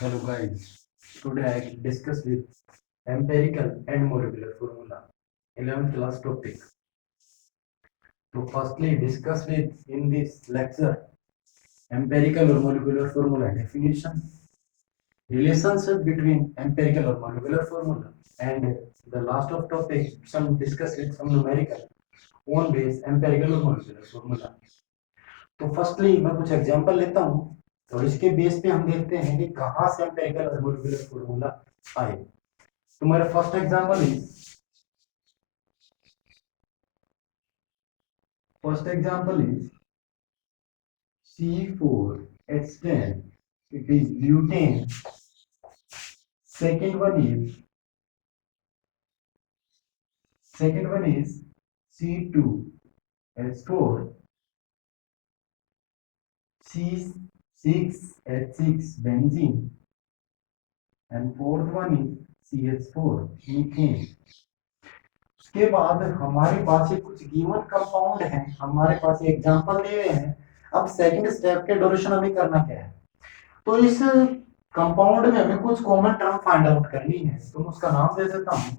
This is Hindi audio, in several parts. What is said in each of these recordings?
Hello guys, today I discuss with empirical and molecular formula, 11th class topic. So firstly discuss with in this lecture empirical or molecular formula definition, relationship between empirical or molecular formula, and the last of topic some discuss with some numerical on base empirical और molecular formula. तो फर्स्टली मैं कुछ एग्जांपल लेता हूँ और इसके बेस पे हम देखते हैं कि कहाँ से empirical और molecular formula आए. तो मेरा first example is C4H10. It is butane. Second one is C2H4, C6H6 benzene, and fourth one is CH4 methane. उसके बाद हमारे पास ये कुछ गिवन कंपाउंड हैं, हमारे पास एग्जांपल दिए हुए हैं. अब सेकंड स्टेप के ड्यूरेशन हमें करना क्या है, तो इस कंपाउंड में हमें कुछ कॉमन टर्म फाइंड आउट करनी है. तो मैं उसका नाम दे देता हूं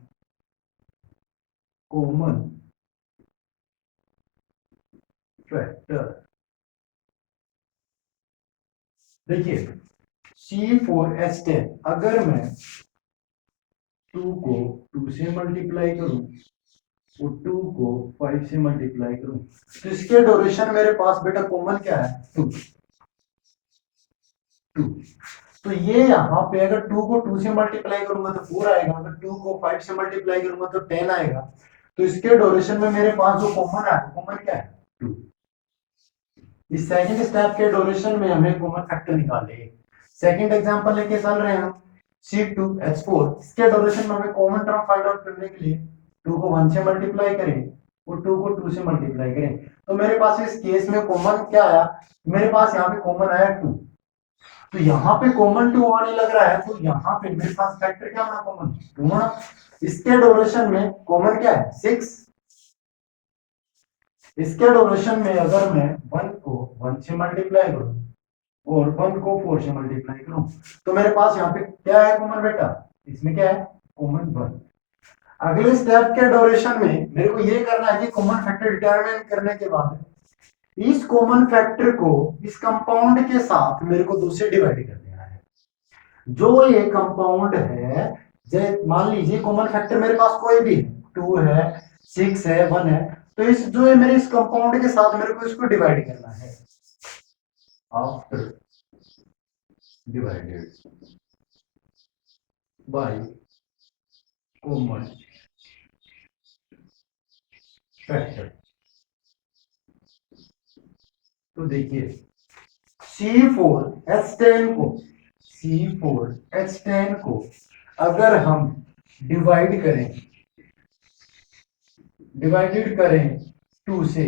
कॉमन फैक्टर. देखिए C4H10, अगर मैं 2 को 2 से मल्टीप्लाई करूं और 2 को 5 से मल्टीप्लाई करूं तो इसके ड्यूरेशन मेरे पास बेटा कॉमन क्या है 2. तो ये यहाँ पे अगर 2 को 2 से मल्टीप्लाई करूंगा तो 4 आएगा, अगर 2 को 5 से मल्टीप्लाई करूंगा तो 10 आएगा. तो इसके ड्यूरेशन में मेरे पास जो कॉमन है, कॉमन क्या है 2. इस सेकंड स्टेप के ड्यूरेशन में हमें कॉमन फैक्टर निकालने हैं. सेकंड एग्जांपल लेके चल रहे हैं हम C2H4. इसके ड्यूरेशन में हमें कॉमन टर्म फाइंड आउट करने के लिए 2 को 1 से मल्टीप्लाई करें और 2 को 2 से मल्टीप्लाई करें. तो मेरे पास इस केस में कॉमन क्या आया, मेरे पास यहाँ पे कॉमन आया 2. तो यहाँ पे कॉमन 2 आने लग रहा है, तो यहाँ पे मेरे पास फैक्टर क्या होना कॉमन 2 होना. इसके ड्यूरेशन में कॉमन क्या है 6. इसके ड्यूरेशन में अगर मैं 1 को 1 से मल्टीप्लाई करूं और 1 को 4 से मल्टीप्लाई करूं तो मेरे पास यहाँ पे क्या है कॉमन बेटा, इसमें क्या है कॉमन 1. अगले स्टेप के ड्यूरेशन में मेरे को ये करना है कि कॉमन फैक्टर डिटरमाइन करने के बाद इस कॉमन फैक्टर को इस कंपाउंड के साथ मेरे को 2 से डिवाइड कर देना है. जो ये कंपाउंड है, जैसे मान लीजिए कॉमन फैक्टर मेरे पास कोई भी 2 है 6 है 1 है, तो इस जो है मेरे इस कंपाउंड के साथ मेरे को इसको डिवाइड करना है. After divided by common factor. तो देखिए C4H10 को C4H10 को अगर हम डिवाइडेड करें 2 से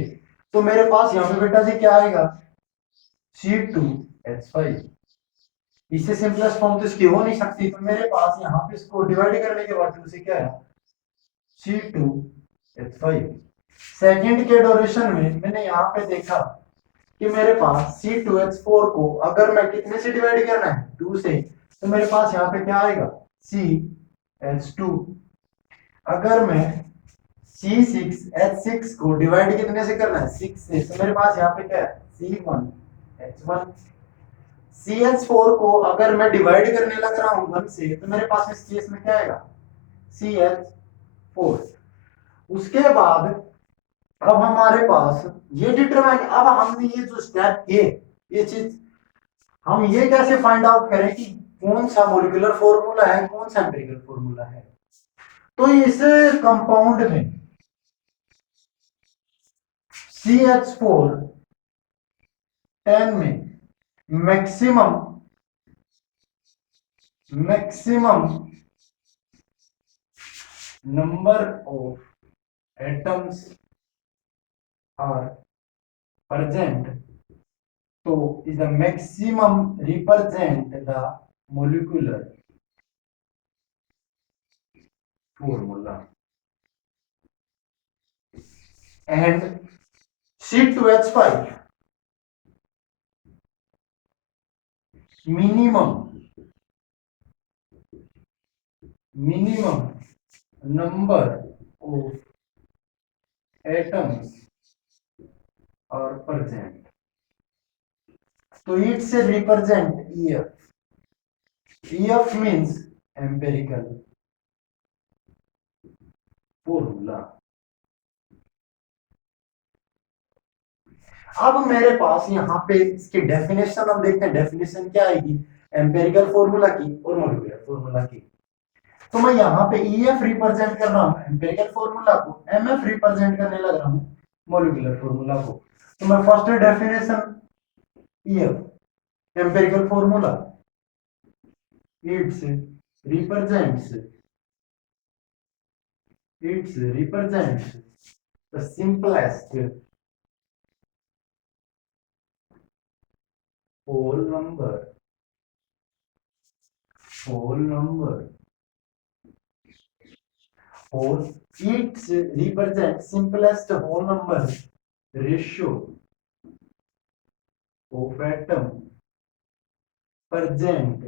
तो मेरे पास यहाँ पे बेटा जी क्या आएगा C2H5. इससे सिंपलेस्ट फॉर्म तो इसकी हो नहीं सकती, तो मेरे पास यहाँ पे इसको डिवाइड करने के बाद 2 से क्या है C2H5. सेकंड के ड्यूरेशन में मैंने यहाँ पे देखा कि मेरे पास C2H4 को अगर मैं कितने से डिवाइड करना है 2 से, तो मेरे पास यहाँ पे क्या आएगा CH2. अगर मैं C6H6 को डिवाइड कितने से करना है 6 से, तो मेरे पास यहाँ पे क्या है C1H1. CH4 को अगर मैं डिवाइड करने लग रहा हूं 1 से, तो मेरे पास इस केस में क्या आएगा CH4. उसके बाद अब हमारे पास ये डिटरमाइन, अब हमने ये जो स्टेप किए ये चीज हम ये कैसे फाइंड आउट करें कि कौन सा मॉलिक्यूलर फॉर्मूला है कौन सा एम्पिरिकल फॉर्मूला है. तो इस कंपाउंड में CH4 10 में maximum number of atoms are present, so is the maximum represent the molecular formula. And C2H5 minimum minimum number of atoms are present. So it's a represent EF. EF means empirical formula. अब मेरे पास यहाँ पे इसकी डेफिनेशन हम देखते हैं, डेफिनेशन क्या आएगी, एम्पेरिकल फॉर्मूला की और मॉलिक्यूलर फॉर्मूला की। तो मैं यहाँ पे EF रिप्रेजेंट कर रहा हूँ एम्पेरिकल फॉर्मूला को, MF रिप्रेजेंट करने लग रहा हूँ मॉलिक्यूलर फॉर्मूला को। तो मैं first definition EF empirical formula, it's represents the simplest whole number or it represents simplest whole number ratio of atom present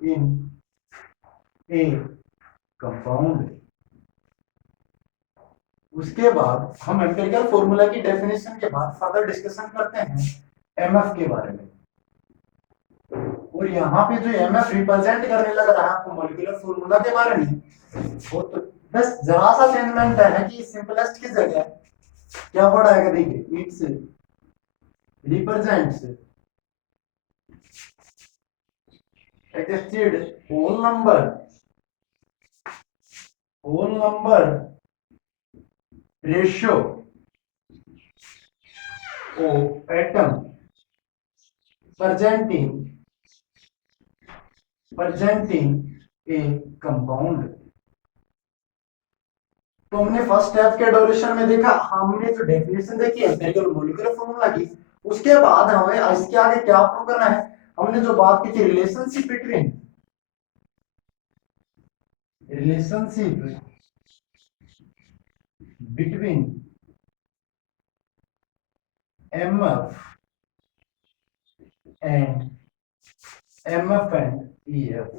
in a compound। उसके बाद हम एम्पिरिकल फॉर्मूला की डेफिनेशन के बाद फर्दर डिस्कशन करते हैं एमएफ के बारे में। और यहाँ पे जो एमएफ रिप्रेजेंट करने लग रहा है आपको मॉलिक्यूलर फॉर्मूला के बारे में, वो तो बस जरा सा चेंजमेंट है कि सिंपलेस्ट की जगह क्या वर्ड आएगा, देखिए it's represents exact whole number ratio of atom presenting a compound। तो हमने फर्स्ट स्टेप के ड्यूरेशन में देखा, हमने जो डेफिनेशन देखी एम्पिरिकल मॉलिक्यूलर फॉर्मूला की, उसके बाद हमें इसके आगे क्या प्रूव करना है, हमने जो बात की थी relationship between MF and EF।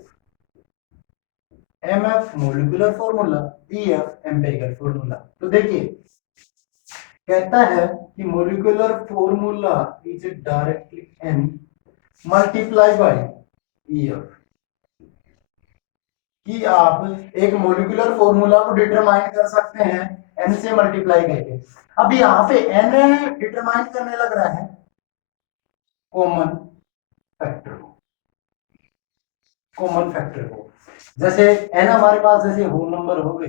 MF molecular formula, EF empirical formula. तो देखिए कहता है कि molecular formula is directly n multiply by EF, कि आप एक मॉलिक्यूलर फॉर्मूला को डिटरमाइन कर सकते हैं n से मल्टीप्लाई करके। अब यहाँ पे n डिटरमाइन करने लग रहा है कॉमन फैक्टर को, जैसे n हमारे पास जैसे होल नंबर हो गए,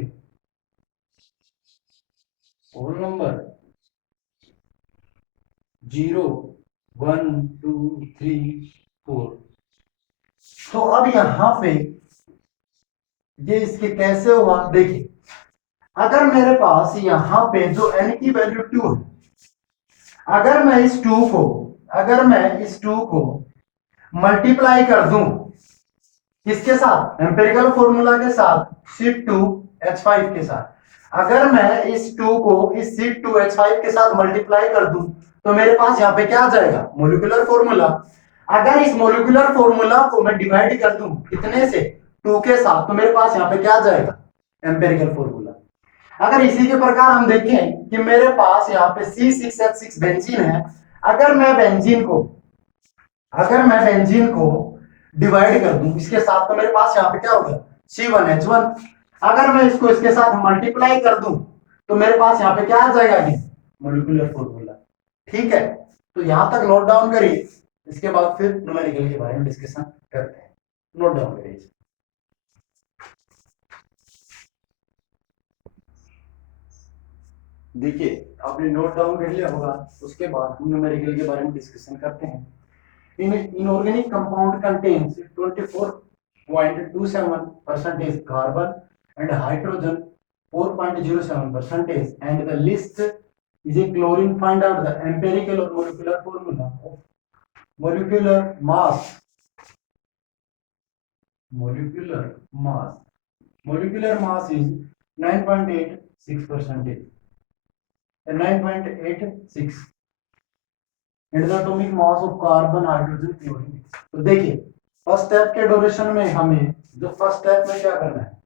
होल नंबर 0 1 2 3 4। तो अब यहां पे ये इसके कैसे हुआ, देखिए अगर मेरे पास यहां पे जो n की वैल्यू 2 है, अगर मैं इस 2 को मल्टीप्लाई कर दूं किसके साथ, एम्पिरिकल फॉर्मूला के साथ, C2H5 के साथ, अगर मैं इस 2 को इस C2H5 के साथ मल्टीप्लाई कर दूं तो मेरे पास यहाँ पे क्या आ जाएगा, मॉलिक्यूलर फॉर्मूला। अगर इस मॉलिक्यूलर फॉर्मूला को मैं डिवाइड कर दूं कितने से, 2 के साथ, तो मेरे पास यहाँ पे क्या आ जाएगा, एम्पिरिकल फॉर्मूला। अगर इसी के प्रकार हम देखें कि मेरे पास यहाँ पे C6H6 बेंजीन है, अगर मैं बेंजीन को डिवाइड कर दूं इसके साथ, तो मेरे पास यहाँ पे क्या होगा, C1H1। अगर मैं इसको इसके साथ मल्टीप्लाई कर दूं तो मेरे पास यहाँ पे क्या आ जाएगा, मॉलिक्यूलर फॉर्मूला। ठीक है, तो यहां तक नोट डाउन करिए, इसके बाद फिर न्यूमेरिकल के बारे में डिस्कशन करते हैं। नोट डाउन करिए। देखिए आपने नोट डाउन कर लिया होगा, उसके बाद हम न्यूमेरिकल के बारे में डिस्कशन करते हैं। Inorganic compound contains 24.27% carbon and hydrogen 4.07%, and the list is a chlorine. Find out the empirical or molecular formula of molecular mass. Molecular mass is 9.86%, 9.86, and the atomic mass of carbon, hydrogen, chlorine। तो देखिए फर्स्ट स्टेप के ड्यूरेशन में हमें जो फर्स्ट स्टेप में क्या करना है,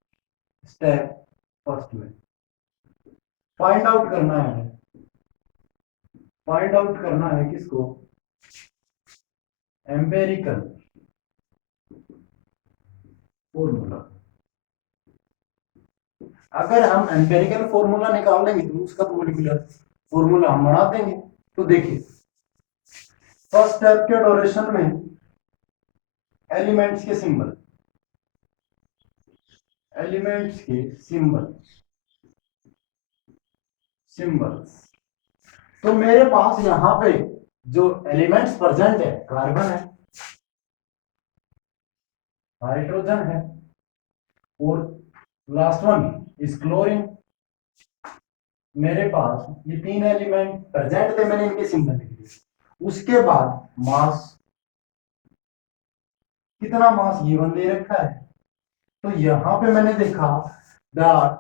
स्टेप फर्स्ट में फाइंड आउट करना है, फाइंड आउट करना है किसको, एम्पेरिकल फॉर्मूला। अगर हम एम्पेरिकल फॉर्मूला निकाल लेंगे तो उसका तो मॉलिक्यूलर फॉर्मूला हम बना देंगे। तो देखिए फर्स्ट स्टेप के ड्यूरेशन में एलिमेंट्स के सिंबल, एलिमेंट्स के सिंबल्स, तो मेरे पास यहां पे जो एलिमेंट्स प्रेजेंट है, कार्बन है, हाइड्रोजन है, और लास्ट वन इज क्लोरीन। मेरे पास ये तीन एलिमेंट प्रेजेंट थे, मैंने इनके सिंबल लिख दिए। उसके बाद मास, कितना मास गिवन दे रखा है, तो यहां पे मैंने देखा दैट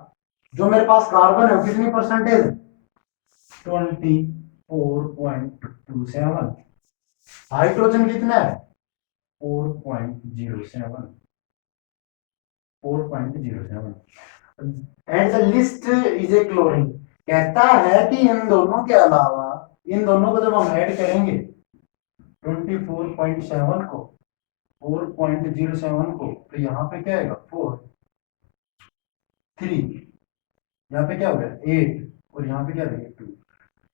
जो मेरे पास कार्बन है वो कितनी परसेंटेज है, 24.27। हाइड्रोजन कितना है, 4.07, 4.07। And the list is a chlorine. कहता है कि इन दोनों के अलावा, इन दोनों को जब हम ऐड करेंगे 24.7 को 4.07 को, तो यहाँ पे क्या आएगा 4, 3, यहाँ पे क्या हो गया 8, और यहाँ पे क्या रहेगा 2,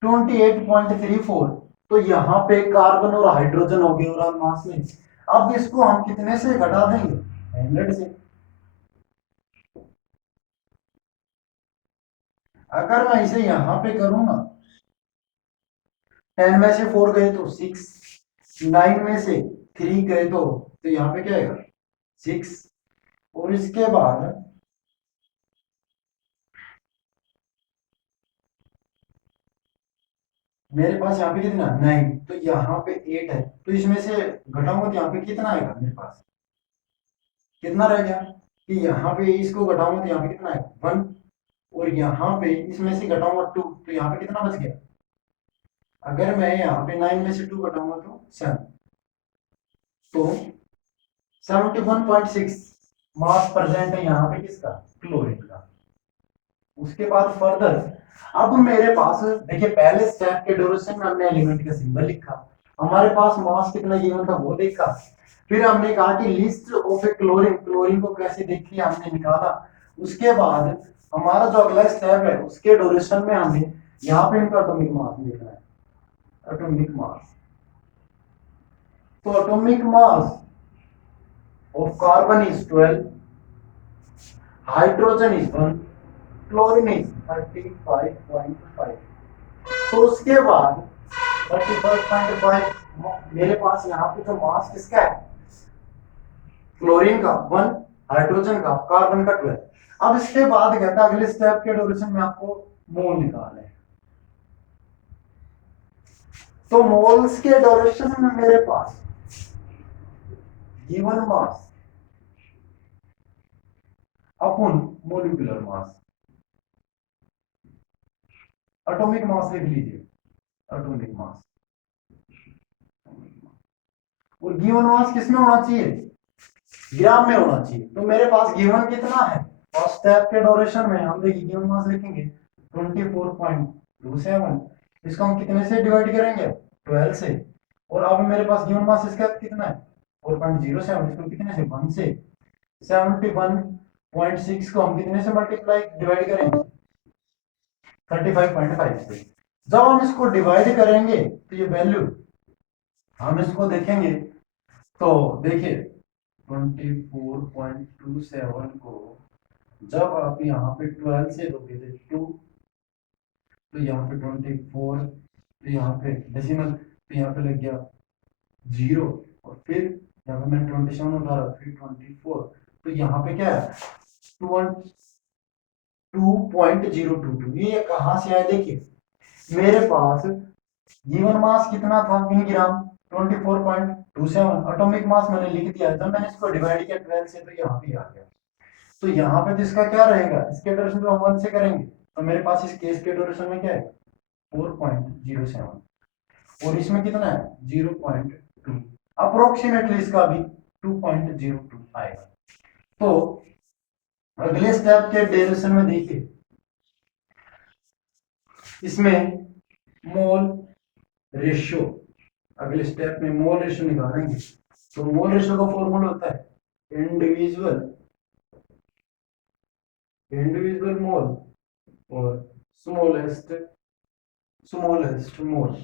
28.34। तो यहाँ पे कार्बन और हाइड्रोजन हो गए और मास में। अब इसको हम कितने से घटा देंगे, 100 से। अगर मैं इसे यहां पे करूंगा, 10 में से 4 गए तो 6, 9 में से 3 गए तो यहाँ पे क्या आएगा 6, और इसके बाद मेरे पास यहाँ पे कितना 9, तो यहाँ पे 8 है, तो इसमें से घटाऊंगा तो यहाँ पे कितना आएगा, मेरे पास कितना रह गया कि यहाँ पे इसको घटाऊंगा तो यहाँ पे कितना आएगा 1, और यहाँ पे इसमें से घटाऊंगा 2, तो यहाँ पे कितना बच गया। अगर मैं यहाँ पे 9 में से 2 घटाऊंगा तो 7, तो 71.6 मास प्रेजेंट है यहाँ पे किसका, क्लोरीन का। उसके बाद फर्दर अब मेरे पास देखिए पहले स्टेप के ड्यूरेशन में हमने एलिमेंट का सिंबल लिखा, हमारे पास मास कितना गिवन था वो देखा, फिर हमने कहा कि list of A chlorine, chlorine को कैसे देखिए हमने निकाला। उसके बाद हमारा जो अगला स्टेप है उसके ड्यूरेशन में हमें यहाँ पे इनका एटॉमिक मास देखना है, एटॉमिक मास। तो atomic mass of carbon is 12, hydrogen is 1, chlorine is 35.5। तो उसके बाद 35.5 मेरे पास यहाँ पे तो मास किसका है, क्लोरीन का 1, हाइड्रोजन का, कार्बन का 12। अब इसके बाद कहता है अगले स्टेप के ड्यूरेशन में आपको मोल निकालना है। तो मोल्स के ड्यूरेशन में मेरे पास गिवन मास अपन मोलिकुलर मास, एटॉमिक मास लिख लीजिए, एटॉमिक मास, और गिवन मास किसमें होना चाहिए, ग्राम में होना चाहिए। तो मेरे पास गिवन कितना है, फर्स्ट स्टेप के ड्यूरेशन में हम देखिए गिवन मास लिखेंगे 24.27, इसको हम कितने से डिवाइड करेंगे 12 से, और अब मेरे पास गिवन मास इसका कितना है 4.07, इसको कितने से 1 से, 71.6 को हम कितने से मल्टीप्लाई डिवाइड करेंगे 35.5 से। जब हम इसको डिवाइड करेंगे तो ये वैल्यू हम इसको देखेंगे, तो देखिए 24.27 को जब आप यहाँ पे 12 से दोगे तो 2, तो यहाँ पे 24, तो यहाँ पे डेसिमल, तो यहाँ पे लग गया 0, और फिर यहाँ पे मैंने 27 उठा रहा, फिर 24, तो यहाँ पे क्या है 2.022। ये कहाँ से आया देखिए, मेरे पास गिवन मास कितना था इन ग्राम 24.27, एटॉमिक मास मैंने लिख दिया, जब मैंने इसको डिवाइड किया 12 से तो यहाँ पे आ गया। तो यहाँ पे तो इसका क्या रहेगा, इसके ड्यूरेशन को हम 1 से करेंगे तो मेरे पास इस केस के ड्यूरेशन में क्या है 4.07, और इसमें कितना है 0.2, अप्रोक्सीमेटली इसका भी 2.02 आएगा। तो अगले स्टेप के डेरिवेशन में देखिए, इसमें मोल रेशियो, अगले स्टेप में मोल रेशियो निकालेंगे। तो मोल रेशियो का फॉर्मूला होता है इंडिविजुअल मोल और स्मॉलेस्ट मोल।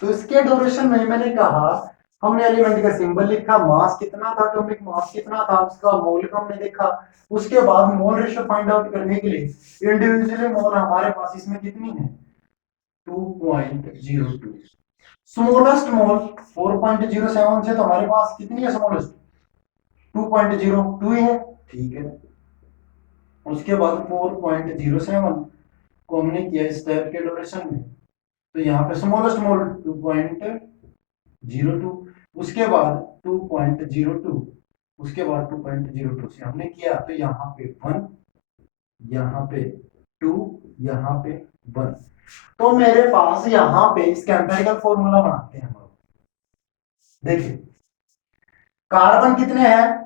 तो इसके ड्यूरेशन में मैंने कहा, हमने एलिमेंट का सिंबल लिखा, मास कितना था, एटॉमिक मास कितना था, उसका मोल का हमने देखा। उसके बाद मोल रेशियो फाइंड आउट करने के लिए इंडिविजुअली मोल हमारे पास इसमें कितनी है 2.02। स्मॉलेस्ट मोल 4.07 से, तो हमारे पास कितनी है स्मॉलेस्ट 2.02 ही है, ठीक है। उसके बाद 4.07 को हमने किया स्टेप के ड्यूरेशन में, तो यहाँ पे स्मॉलेस्ट मोल 2.02, उसके बाद 2.02, उसके बाद 2.02 से हमने किया, तो यहाँ पे 1, यहाँ पे 2, यहाँ पे 1। तो मेरे पास यहाँ पे इसका एम्पिरिकल फॉर्मूला बनाते हैं हम लोग। देखिए कार्बन कितने हैं,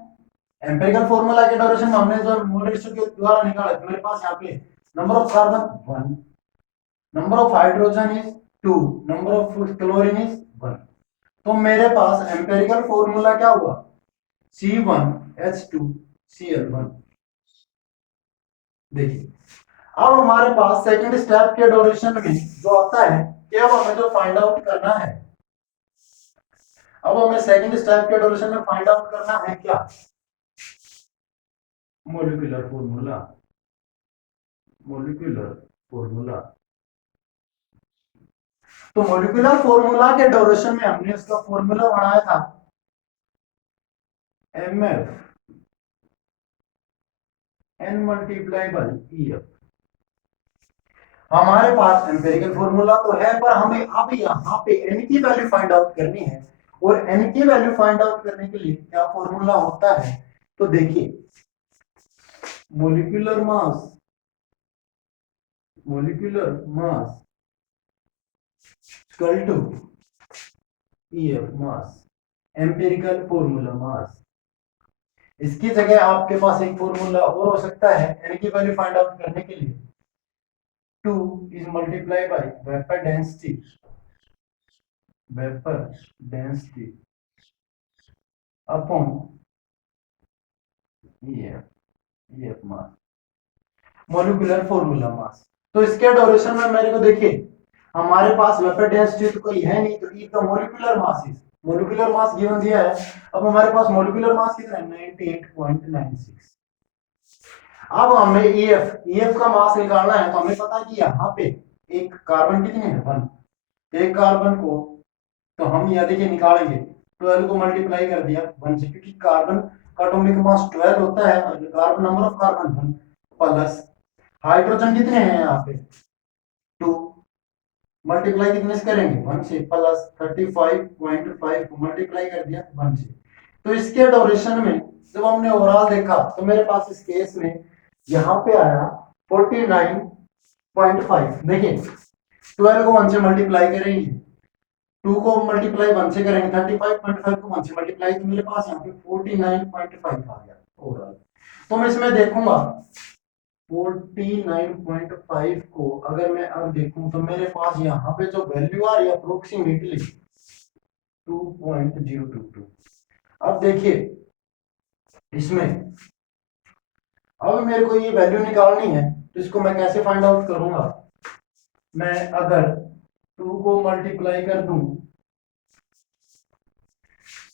एम्पिरिकल फॉर्मूला के ड्यूरेशन में हमने जो मोल रेशियो के द्वारा निकाला, तो मेरे पास यहाँ पे number of carbon 1, number of hydrogen is 2, number of chlorine is 1। तो मेरे पास एम्पिरिकल फॉर्मूला क्या हुआ C1H2Cl1। देखिए अब हमारे पास सेकंड स्टेप के ड्यूरेशन में जो आता है कि अब हमें जो फाइंड आउट करना है, अब हमें सेकंड स्टेप के ड्यूरेशन में फाइंड आउट करना है क्या, मॉलिक्यूलर फॉर्मूला। तो मॉलिक्यूलर फॉर्मूला के ड्यूरेशन में हमने इसका फॉर्मूला बनाया था MF N multiply by EF। हमारे पास एम्पिरिकल फॉर्मूला तो है, पर हमें अब यहाँ पे n की वैल्यू फाइंड आउट करनी है, और n की वैल्यू फाइंड आउट करने के लिए क्या फॉर्मूला होता है, तो देखिए molecular mass equal to EF mass, empirical formula mass. इसकी जगह आपके पास एक फॉर्मूला और हो सकता है n की वैल्यू फाइंड आउट करने के लिए, 2 is multiplied by vapor density upon EF mass, molecular formula mass. तो इसके ड्यूरेशन में मेरे को देखिए, हमारे पास वेपर डेंसिटी तो कोई है नहीं, तो E का मोलिकुलर मास गिवन दिया है। अब हमारे पास मोलिकुलर मास कितना है 98.96। अब हमें EF का मास निकालना है, तो हमें पता है कि यहाँ पे एक कार्बन कितने है 1, एक कार्बन को तो हम यह देखिए निकालेंगे 12 को मल्टीप्लाई कर दिया 1 से, क्योंकि कार्बन का एटॉमिक मास 12 होता है, और carbon number of carbon 1 plus hydrogen कितने हैं यहाँ पे 2, मल्टीप्लाई कितने से करेंगे 1 से, प्लस 35.5 को मल्टीप्लाई कर दिया 1 से। तो इसके ड्यूरेशन में जब हमने ओवरऑल देखा, तो मेरे पास इस केस में यहाँ पे आया 49.5। देखिए 12 को 1 से मल्टीप्लाई करेंगे, 2 को मल्टीप्लाई 1 से करेंगे, 35.5 को 1 से मल्टीप्लाई, तो मेरे पास यहाँ पे 49.5 आ गया ओवरऑल। तो मैं इसमें देखूंगा 49.5 को अगर मैं अब देखूं, तो मेरे पास यहाँ पे जो वैल्यू आ रही है अप्रोक्सीमेटली 2.022। अब देखिए इसमें अब मेरे को ये वैल्यू निकालनी है, तो इसको मैं कैसे फाइंड आउट करूंगा, मैं अगर 2 को मल्टीप्लाई कर दूं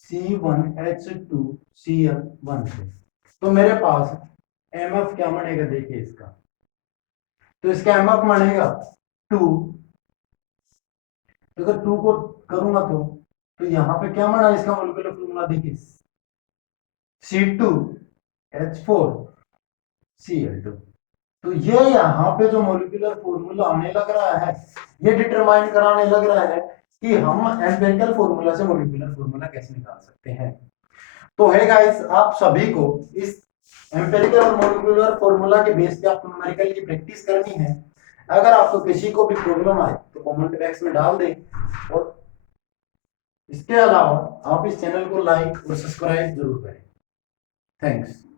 C1H2Cl1 से, तो मेरे पास MF क्या बनेगा, देखिए इसका, तो इसका MF बनेगा 2। तो अगर 2 को करूंगा तो यहाँ पे क्या बना इसका मोलिकुलर फॉर्मूला, देखिए C2H4Cl2। तो ये यहाँ पे जो मोलिकुलर फॉर्मूला आने लग रहा है, ये डिटरमाइन कराने लग रहा है कि हम एम्पिरिकल फॉर्मूला से मोलिकुलर फॉर्मूला कैसे निकाल सकते हैं। तो है गाइस, आप सभी को इस एम्पिरिकल और मोलिकुलर फॉर्मूला के बेस पे आपको न्यूमेरिकल की प्रैक्टिस करनी है। अगर आपको किसी को भी प्रॉब्लम आए तो कमेंट बॉक्स में डाल दें, और इसके अलावा आप इस चैनल को लाइक और सब्सक्राइब जरूर करें। थैंक्स।